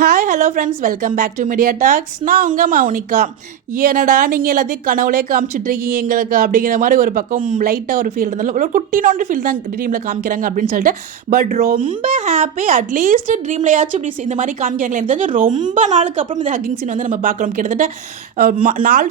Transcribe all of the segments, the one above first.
Hi hello friends, welcome back to Media Talks. நான் உங்கள் மௌனிகா. என்னடா நீங்கள் எல்லாத்தையும் கனவுலே காமிச்சிட்ருக்கீங்க எங்களுக்கு அப்படிங்கிற மாதிரி ஒரு பக்கம் லைட்டாக ஒரு ஃபீல் இருந்தாலும் ஒரு குட்டினோண்டு ஃபீல் தான் ட்ரீமில் காமிக்கிறாங்க அப்படின்னு சொல்லிட்டு. பட் ரொம்ப ஹாப்பி, அட்லீஸ்ட் ட்ரீம்லையாச்சும் இப்படி இந்த மாதிரி காமிக்கிறாங்களே. எனக்கு தெரிஞ்சு ரொம்ப நாளுக்கு அப்புறம் இந்த ஹக்கிங் சீன் வந்து நம்ம பார்க்குறோம். கிட்டத்தட்ட நாள்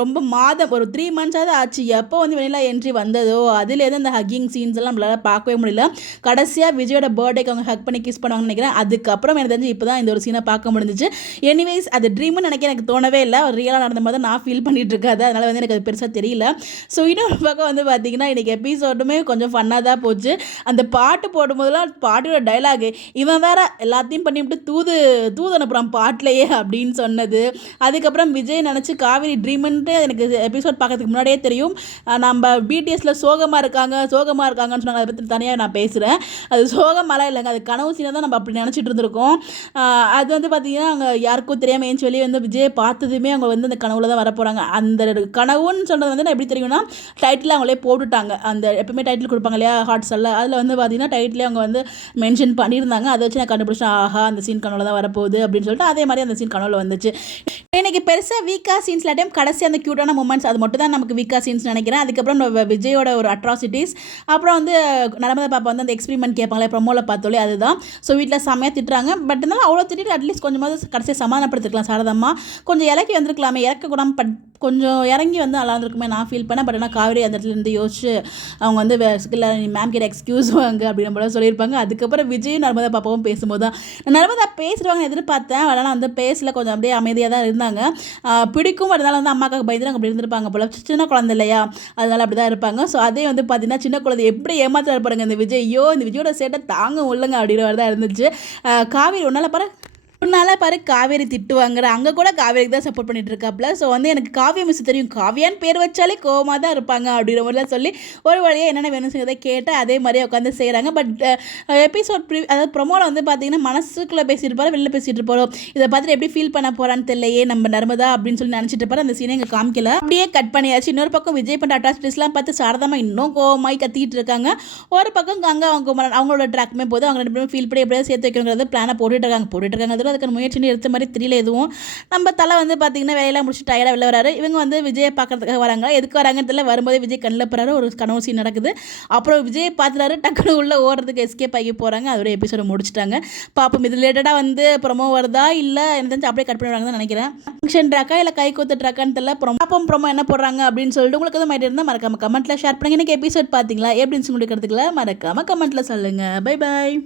ரொம்ப மாதம் ஒரு 3 months ஆச்சு. எப்போ வந்து வெளியில் என்ட்ரி வந்ததோ அதுலேருந்து அந்த ஹக்கிங் சீன்ஸ் எல்லாம் நம்மளால் பார்க்கவே முடியல. கடைசியாக விஜயோட பர்த்டேக்கு அவங்க ஹக் பண்ணி கிஸ் பண்ணுவாங்கன்னு நினைக்கிறேன். அதுக்கப்புறம் எனக்கு தெரிஞ்சு இப்போ தான் இந்த ஒரு சீனை பார்க்க முடிஞ்சிச்சு. எனிவேஸ் அது ட்ரீம்னு நினைக்க எனக்கு தோணவே இல்லை. ஒரு ரியலாக நடந்த மாதிரி நான் ஃபீல் பண்ணிட்டு இருக்காது. அதனால் வந்து எனக்கு அது பெருசாக தெரியல. ஸோ இன்னொரு பக்கம் வந்து பார்த்தீங்கன்னா இன்றைக்கி எபிசோடுமே கொஞ்சம் ஃபன்னாக தான் போச்சு. அந்த பாட்டு போடும்போதெல்லாம் பாட்டோட டைலாகு இவன் வேற எல்லாத்தையும் பண்ணிவிட்டு தூது அனுப்புகிறான் பாட்டிலையே அப்படின்னு சொன்னது. அதுக்கப்புறம் விஜய் நினச்சி காவேரி ட்ரீம்ன்ட்டு எனக்கு எபிசோட் பார்க்கறதுக்கு முன்னாடியே தெரியும். நம்ம பிடிஎஸ்ல சோகமாக இருக்காங்கன்னு சொன்னாங்க. அதை பற்றி தனியாக நான் பேசுகிறேன். அது சோகமாலாம் இல்லைங்க, அது கனவு சீனை தான் நம்ம அப்படி நினச்சிட்டு இருந்திருக்கோம். அது வந்து பார்த்திங்கன்னா அவங்க யாருக்கும் தெரியாமல் ஏன் சொல்லி வந்து விஜயை பார்த்ததுமே அவங்க வந்து அந்த கனவுல தான் வரப்போகிறாங்க. அந்த கனவுன்னு சொன்னது வந்து நான் எப்படி தெரியும்னா டைட்டில் அவங்களே போட்டுட்டாங்க. அந்த எப்பவுமே டைட்டில் கொடுப்பாங்க இல்லையா ஹாட்ஸ்டாரில், அதில் வந்து பார்த்திங்கன்னா டைட்டிலே அவங்க வந்து மென்ஷன் பண்ணியிருந்தாங்க. அதை வச்சு நான் கண்டுபிடிச்சேன், ஆஹா அந்த சீன் கனவுல தான் வரப்போகுது அப்படின்னு சொல்லிட்டு. அதே மாதிரி அந்த சீன் கனவுல வந்துச்சு. எனக்கு பெருசாக வீக்காக சீன்ஸில் டைம் கடைசி அந்த க்யூட்டான மூமெண்ட்ஸ் அது மட்டும் தான் நமக்கு வீக்காக சீன்ஸ் நினைக்கிறேன். அதுக்கப்புறம் விஜயோட ஒரு அட்ராசிட்டிஸ், அப்புறம் வந்து நர்மதா பாப்பா வந்து அந்த எக்ஸ்பிரிமெண்ட் கேட்பாங்களே ப்ரொமோவில் பார்த்தோலே அதுதான். ஸோ வீட்டில் செம்மையாக திட்டுறாங்க. பட் இருந்தாலும் அவ்வளோ திட்டிட்டு அட்லீஸ்ட் கொஞ்சமாவது கடைசியாக சமாதானப்படுத்திருக்கலாம். சாரதம்மா கொஞ்சம் இறக்கி வந்திருக்கலாமே, இறக்கக்கூடாம கொஞ்சம் இறங்கி வந்து நல்லா இருந்திருக்குமே நான் ஃபீல் பண்ணேன். பட் ஆனால் காவேரி அந்த இடத்துல இருந்து யோசிச்சு அவங்க வந்து இல்லை மேம் கிட்ட எக்ஸ்கியூஸ் வாங்க அப்படின்னு போல சொல்லியிருப்பாங்க. அதுக்கப்புறம் விஜயும் நர்மதா பாப்பாவும் பேசும்போது தான் நர்மதா பேசுகிறவங்க எதிர்பார்த்தேன். ஆனால் வந்து பேசல, கொஞ்சம் அப்படியே அமைதியாக தான் இருந்தாங்க. பிடிக்கும், அதனால வந்து அம்மாக்காக பயந்து அப்படி இருந்திருப்பாங்க போல. சின்ன குழந்தை இல்லையா, அதனால அப்படி தான் இருப்பாங்க. ஸோ அதே வந்து பார்த்தீங்கன்னா சின்ன குழந்தை எப்படி ஏமாற்ற இருப்பாருங்க இந்த விஜய். இந்த விஜயோட சேட்டை தாங்க உள்ளங்க அப்படிங்கிற மாதிரி தான் இருந்துச்சு. காவேரி உன்னால் பாரு காவேரி திட்டுவாங்கிற அங்கே கூட காவேரிக்கு தான் சப்போர்ட் பண்ணிட்டு இருக்காப்புல. ஸோ வந்து எனக்கு காவியா மிஸ் தெரியும், காவியான்னு பேர் வச்சாலே கோவமாக தான் இருப்பாங்க அப்படிங்கிற மாதிரிலாம் சொல்லி ஒரு வழியாக என்னென்ன வேணும் செய்யறதை கேட்டு அதே மாதிரியே உட்காந்து செய்கிறாங்க. பட் எபிசோட் அதாவது ப்ரொமோவில் வந்து பார்த்தீங்கன்னா மனசுக்குள்ளே பேசிட்டு இருப்பாரு, வெளில பேசிட்டு போகிறோம். இதை பார்த்துட்டு எப்படி ஃபீல் பண்ண போகிறான்னு தெரியலையே நம்ம நர்மதா அப்படின்னு சொல்லி நினச்சிட்டு இருப்பாரு. அந்த சீனை இங்கே காமிக்கல, அப்படியே கட் பண்ணியாச்சு. இன்னொரு பக்கம் விஜய் பண்ணுற அட்ராசிட்டிஸ்லாம் பார்த்து சாரதமாக இன்னும் கோவமாய் கத்திட்டு இருக்காங்க. ஒரு பக்கம் அங்கே அவங்களோட ட்ராக்குமே போது அவங்க 2 பேரும் ஃபீல் பண்ணி எப்படியாவது சேர்த்து வைக்கணுங்கிறது பிளானை போட்டுட்டு இருக்காங்க. அதுக்கான முயற்சின்னு எடுத்த மாதிரி தெரியல எதுவும். நம்ம தலை வந்து பார்த்தீங்கன்னா வேலையெல்லாம் முடிச்சு டயர்டாக வெளில வராரு. இவங்க வந்து விஜயை பார்க்கறதுக்காக வராங்க. எதுக்கு வராங்கன்னு தெரியல. வரும்போதே விஜய் கண்ணில் போகிறாரு, ஒரு கனவு சீன் நடக்குது. அப்புறம் விஜயை பார்த்துட்டாரு, டக்குனு உள்ளே ஓடுறதுக்கு எஸ்கேப் ஆகி போகிறாங்க. அதோட எபிசோட முடிச்சிட்டாங்க. பாப்போம் இது ரிலேட்டடாக வந்து ப்ரொமோ வருதா இல்லை என்ன தெரிஞ்சு அப்படியே கட் பண்ணுவாங்கன்னு நினைக்கிறேன். ஃபங்க்ஷன் ட்ராக்கா இல்லை கை கோத்து ட்ராக்கான்னு தெரியல. ப்ரொமோ என்ன போடுறாங்க அப்படின்னு சொல்லிட்டு உங்களுக்கு எதுவும் மாதிரி இருந்தால் மறக்காம கமெண்ட்டில் ஷேர் பண்ணுங்க. எனக்கு எபிசோட் பார்த்தீங்களா எப்படின்னு சொல்லி மறக்காம கமெண்ட்டில் சொல்லுங்கள். Bye bye.